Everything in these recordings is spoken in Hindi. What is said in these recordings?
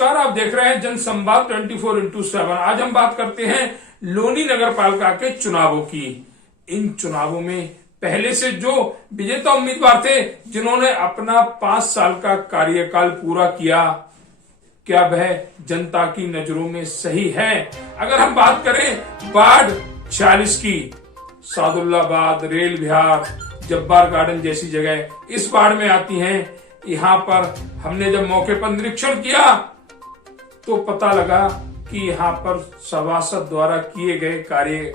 नमस्कार, आप देख रहे हैं जनसंवाद 24x7। आज हम बात करते हैं लोनी नगर पालिका के चुनावों की। इन चुनावों में पहले से जो विजेता उम्मीदवार थे, जिन्होंने अपना 5 साल का कार्यकाल पूरा किया, क्या वह जनता की नजरों में सही है? अगर हम बात करें वार्ड 46 की, सादुल्लाबाद, रेल विहार, जब्बार गार्डन जैसी जगह इस वार्ड में आती हैं। यहाँ पर हमने जब मौके पर निरीक्षण किया तो पता लगा कि यहाँ पर सभासद द्वारा किए गए कार्य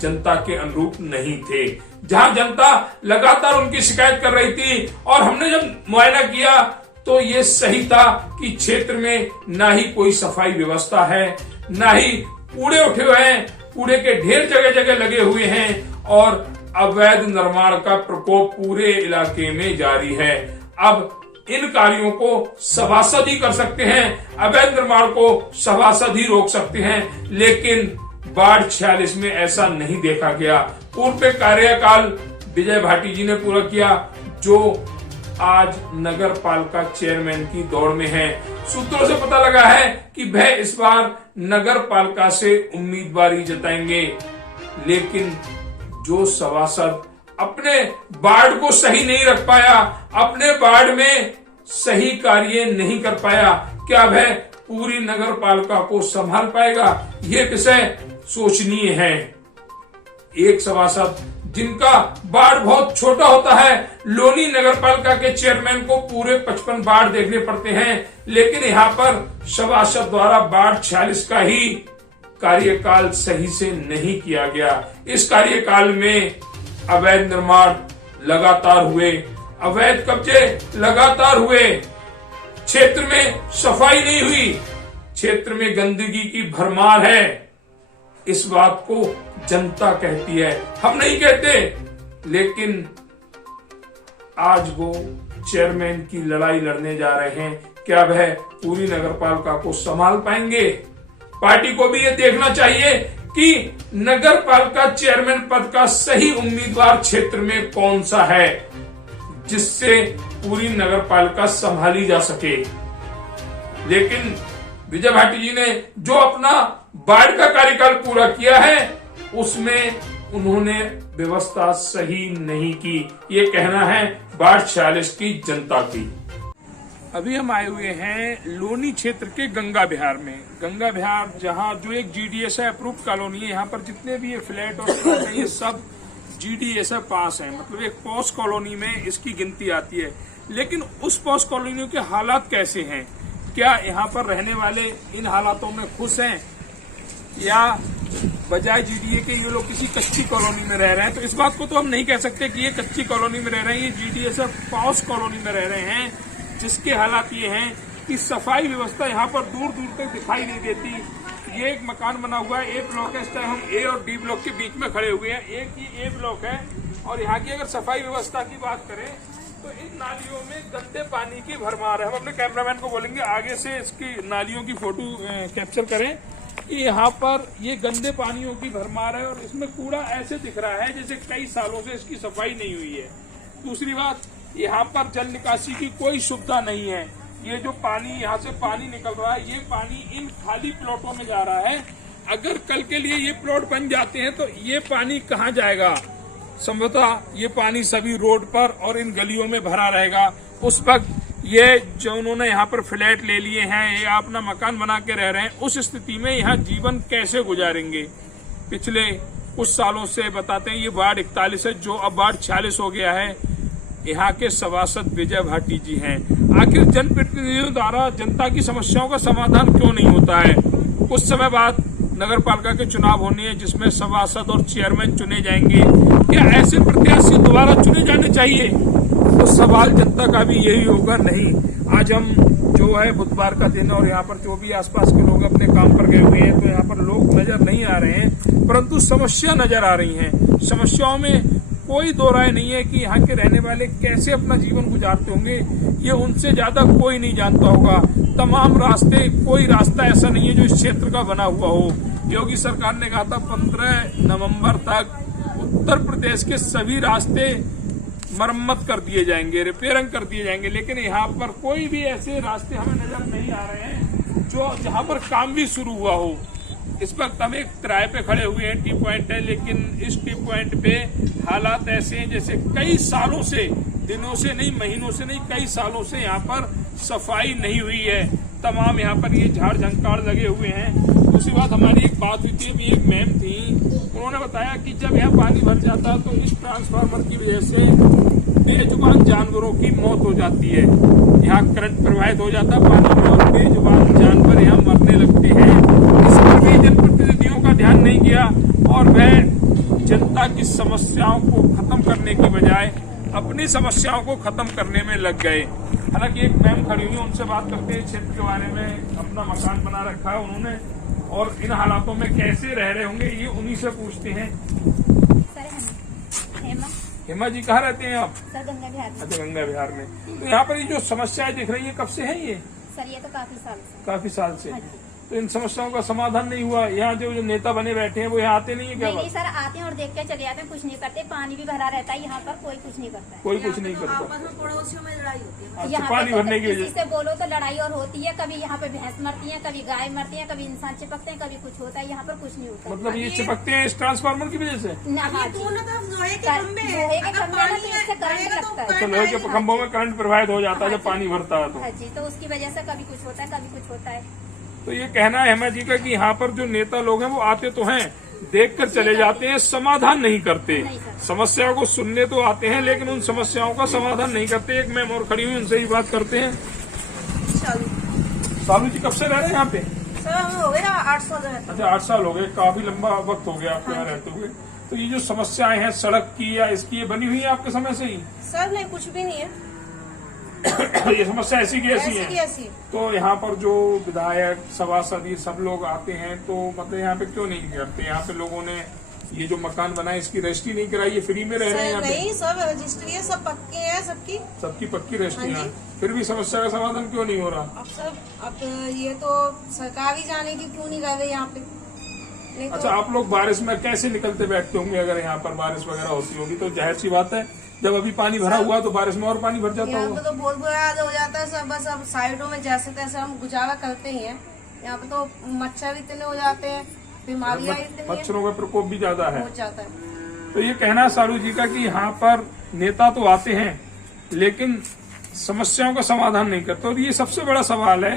जनता के अनुरूप नहीं थे। जहां जनता लगातार उनकी शिकायत कर रही थी और हमने जब मुआयना किया तो ये सही था कि क्षेत्र में ना ही कोई सफाई व्यवस्था है, ना ही कूड़े उठे हुए हैं, कूड़े के ढेर जगह जगह लगे हुए हैं और अवैध निर्माण का प्रकोप पूरे इलाके में जारी है। अब इन कार्यों को सभासद ही कर सकते हैं, अवैध निर्माण को सभासद ही रोक सकते हैं, लेकिन वार्ड 46 में ऐसा नहीं देखा गया। पूर्व कार्यकाल विजय भाटी जी ने पूरा किया, जो आज नगर पालिका चेयरमैन की दौड़ में है। सूत्रों से पता लगा है कि वह इस बार नगर पालिका से उम्मीदवारी जताएंगे, लेकिन जो सभासद अपने वार्ड को सही नहीं रख पाया, अपने वार्ड में सही कार्य नहीं कर पाया, क्या वह पूरी नगर पालिका को संभाल पाएगा? ये विषय सोचनीय है। एक सभासद जिनका वार्ड बहुत छोटा होता है, लोनी नगर पालिका के चेयरमैन को पूरे 55 वार्ड देखने पड़ते हैं, लेकिन यहाँ पर सभासद द्वारा वार्ड 46 का ही कार्यकाल सही से नहीं किया गया। इस कार्यकाल में अवैध निर्माण लगातार हुए, अवैध कब्जे लगातार हुए, क्षेत्र में सफाई नहीं हुई, क्षेत्र में गंदगी की भरमार है। इस बात को जनता कहती है, हम नहीं कहते। लेकिन आज वो चेयरमैन की लड़ाई लड़ने जा रहे हैं, क्या वह पूरी नगर पालिका को संभाल पाएंगे? पार्टी को भी ये देखना चाहिए कि नगर पालिका चेयरमैन पद का सही उम्मीदवार क्षेत्र में कौन सा है, जिससे पूरी नगर पालिका संभाली जा सके। लेकिन विजय भाटी जी ने जो अपना वार्ड का कार्यकाल पूरा किया है, उसमें उन्होंने व्यवस्था सही नहीं की। ये कहना है वार्ड 46 की जनता की। अभी हम आए हुए हैं लोनी क्षेत्र के गंगा विहार में। गंगा विहार जहां जो एक GDS है, अप्रूव कॉलोनी है। यहाँ पर जितने भी ये फ्लैट और प्लॉट है, ये सब GDS पास है, मतलब एक पॉश कॉलोनी में इसकी गिनती आती है। लेकिन उस पॉश कॉलोनियों के हालात कैसे हैं? क्या यहाँ पर रहने वाले इन हालातों में खुश हैं, या बजाय GDA के ये लोग किसी कच्ची कॉलोनी में रह रहे हैं? तो इस बात को तो हम नहीं कह सकते कि ये कच्ची कॉलोनी में रह रहे हैं, ये GDS पॉश कॉलोनी में रह रहे हैं, जिसके हालात ये हैं कि सफाई व्यवस्था यहाँ पर दूर दूर तक दिखाई नहीं देती। ये एक मकान बना हुआ है, A ब्लॉक है। इस टाइम हम A और D ब्लॉक के बीच में खड़े हुए हैं। एक ही A ब्लॉक है और यहाँ की अगर सफाई व्यवस्था की बात करें तो इन नालियों में गंदे पानी की भरमार है। हम अपने कैमरामैन को बोलेंगे आगे से इसकी नालियों की फोटो कैप्चर करें कि यहाँ पर ये गंदे पानियों की भरमार है और इसमें कूड़ा ऐसे दिख रहा है जैसे कई सालों से इसकी सफाई नहीं हुई है। दूसरी बात, यहाँ पर जल निकासी की कोई सुविधा नहीं है। ये जो पानी यहाँ से पानी निकल रहा है, ये पानी इन खाली प्लॉटों में जा रहा है। अगर कल के लिए ये प्लॉट बन जाते हैं तो ये पानी कहाँ जाएगा? संभवतः ये पानी सभी रोड पर और इन गलियों में भरा रहेगा। उस वक्त ये जो उन्होंने यहाँ पर फ्लैट ले लिए हैं या अपना मकान बना के रह रहे हैं, उस स्थिति में यहाँ जीवन कैसे गुजारेंगे? पिछले कुछ सालों से बताते हैं ये वार्ड 41 है, जो अब वार्ड 46 हो गया है। यहाँ के सभासद विजय भाटी जी हैं। आखिर जनप्रतिनिधियों द्वारा जनता की समस्याओं का समाधान क्यों नहीं होता है? कुछ समय बाद नगर पालिका के चुनाव होने हैं, जिसमें सभासद और चेयरमैन चुने जाएंगे। क्या ऐसे प्रत्याशी दोबारा चुने जाने चाहिए? तो सवाल जनता का भी यही होगा। नहीं, आज हम जो है बुधवार का दिन और यहाँ पर जो भी आसपास के लोग अपने काम पर गए हुए हैं, तो यहाँ पर लोग नजर नहीं आ रहे हैं, परंतु समस्या नजर आ रही हैं। समस्याओं में कोई दो राय नहीं है कि यहाँ के रहने वाले कैसे अपना जीवन गुजारते होंगे, ये उनसे ज्यादा कोई नहीं जानता होगा। तमाम रास्ते, कोई रास्ता ऐसा नहीं है जो इस क्षेत्र का बना हुआ हो। योगी सरकार ने कहा था 15 नवंबर तक उत्तर प्रदेश के सभी रास्ते मरम्मत कर दिए जाएंगे, रिपेयरिंग कर दिए जाएंगे, लेकिन यहाँ पर कोई भी ऐसे रास्ते हमें नजर नहीं आ रहे हैं जो जहां पर काम भी शुरू हुआ हो। इस वक्त हम एक किराए पे खड़े हुए हैं, टी पॉइंट है, लेकिन इस टी पॉइंट पे हालात ऐसे हैं जैसे कई सालों से, दिनों से नहीं, महीनों से नहीं, कई सालों से यहाँ पर सफाई नहीं हुई है। तमाम यहाँ पर ये झाड़ झंकार लगे हुए हैं। दूसरी बात, हमारी एक बात हुई थी, अभी एक मैम थी, उन्होंने बताया कि जब यहाँ पानी भर जाता तो इस ट्रांसफार्मर की वजह से बेजुबान जानवरों की मौत हो जाती है। यहाँ करंट प्रवाहित हो जाता है पानी में और बेजुबान जानवर यहाँ मरने लगते हैं। इस पर भी जनप्रतिनिधियों का ध्यान नहीं गया और वह जनता की समस्याओं को खत्म करने की बजाय अपनी समस्याओं को खत्म करने में लग गए। हालांकि एक मैम खड़ी हुई, उनसे बात करते हैं क्षेत्र के बारे में। अपना मकान बना रखा है उन्होंने और इन हालातों में कैसे रह रहे होंगे ये उन्हीं से पूछते हैं। हेमा जी कहाँ रहते हैं आप? सर गंगा बिहार में। अच्छा, गंगा बिहार में। तो यहाँ पर ये जो समस्याएं दिख रही है कब से है ये? सर ये तो काफी साल से। काफी साल से। हाँ जी। तो इन समस्याओं का समाधान नहीं हुआ? यहाँ जो नेता बने बैठे हैं वो यहाँ आते नहीं है क्या? नहीं सर, आते हैं और देख के चले जाते हैं, कुछ नहीं करते। पानी भी भरा रहता है यहाँ पर, कोई कुछ नहीं करता है। कोई कुछ नहीं करता। आपस में पड़ोसियों में लड़ाई होती है। अच्छा, पानी भरने की किसी वजह से बोलो तो लड़ाई और होती है। कभी यहाँ पे भैंस मरती है, कभी गाय मरती है, कभी इंसान चिपकते हैं, कभी कुछ होता है। यहाँ पर कुछ नहीं होता। मतलब ये चिपकते हैं इस ट्रांसफार्मर की वजह से? हाँ जी। दोनों तरफ लोहे के खंभे हैं। लोहे के अगर खंभे हैं पानी तो इससे करंट आएगा तो लगता है। अच्छा, लोहे के खंभों में करंट प्रवाहित हो जाता है जब पानी भरता है तो? हाँ जी, तो उसकी वजह से कभी कुछ होता है, कभी कुछ होता है। तो ये कहना है हेमा जी का कि यहाँ पर जो नेता लोग हैं वो आते तो हैं, देख कर चले जाते हैं, समाधान नहीं करते। नहीं सर। समस्याओं को सुनने तो आते हैं लेकिन उन समस्याओं का समाधान नहीं करते। एक मैम और खड़ी हुई, उनसे ही बात करते हैं। सालू जी कब से रह रहे हैं यहाँ पे? सर हम हो गया 8 साल रहते हैं। अच्छा, 8 साल हो गए, काफी लंबा वक्त हो गया आपको यहाँ रहते हुए। तो ये जो समस्याएं हैं सड़क की या इसकी, ये बनी हुई है आपके समय से ही? सर नहीं, कुछ भी नहीं है। ये समस्या ऐसी की ऐसी ऐसी की है। ऐसी। तो यहाँ पर जो विधायक, सभासद, ये सब लोग आते हैं तो मतलब यहाँ पे क्यों नहीं करते? यहाँ पे लोगों ने ये जो मकान बनाए इसकी रजिस्ट्री नहीं कराई, ये फ्री में रह रहे हैं यहाँ पे? नहीं, सब रजिस्ट्री है, सब पक्के हैं, सबकी पक्की रजिस्ट्री हाँ है, जी। फिर भी समस्या का समाधान क्यों नहीं हो रहा? अब सब, अब ये तो सरकार ही जाने की क्यों नहीं कर रही यहाँ पे। नहीं तो अच्छा, आप लोग बारिश में कैसे निकलते बैठते होंगे? अगर यहाँ पर बारिश वगैरह होती होगी तो जाहिर सी बात है, जब अभी पानी भरा हुआ तो बारिश में और पानी भर जाता यहाँ होगा। पे तो बहुत बुरा हाल हो जाता है सब। बस अब साइडों में जैसे तैसे हम गुजारा करते ही हैं। यहाँ पे तो मच्छर इतने हो जाते हैं, बीमारियां इतनी मच्छरों का प्रकोप भी ज्यादा है। हो जाता है। तो ये कहना है सालू जी का कि यहाँ पर नेता तो आते हैं लेकिन समस्याओं का समाधान नहीं करते। और ये सबसे बड़ा सवाल है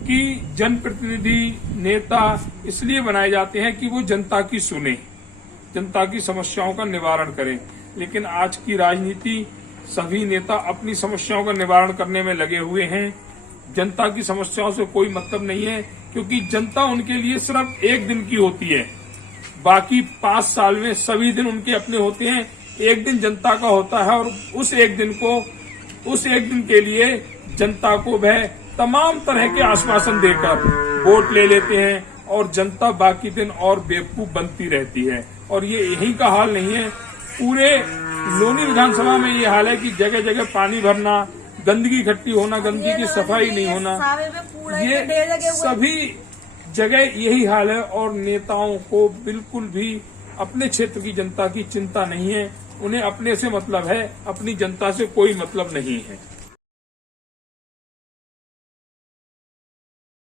कि जनप्रतिनिधि, नेता इसलिए बनाए जाते हैं कि वो जनता की सुने, जनता की समस्याओं का निवारण करें। लेकिन आज की राजनीति, सभी नेता अपनी समस्याओं का निवारण करने में लगे हुए हैं। जनता की समस्याओं से कोई मतलब नहीं है, क्योंकि जनता उनके लिए सिर्फ एक दिन की होती है, बाकी 5 साल में सभी दिन उनके अपने होते हैं। एक दिन जनता का होता है और उस एक दिन के लिए जनता को वह तमाम तरह के आश्वासन देकर वोट ले लेते हैं और जनता बाकी दिन और बेवकूफ बनती रहती है। और ये यही का हाल नहीं है, पूरे लोनी विधानसभा में ये हाल है कि जगह जगह पानी भरना, गंदगी इकट्ठी होना, गंदगी की सफाई नहीं होना, ये सभी जगह यही हाल है। और नेताओं को बिल्कुल भी अपने क्षेत्र की जनता की चिंता नहीं है, उन्हें अपने से मतलब है, अपनी जनता से कोई मतलब नहीं है।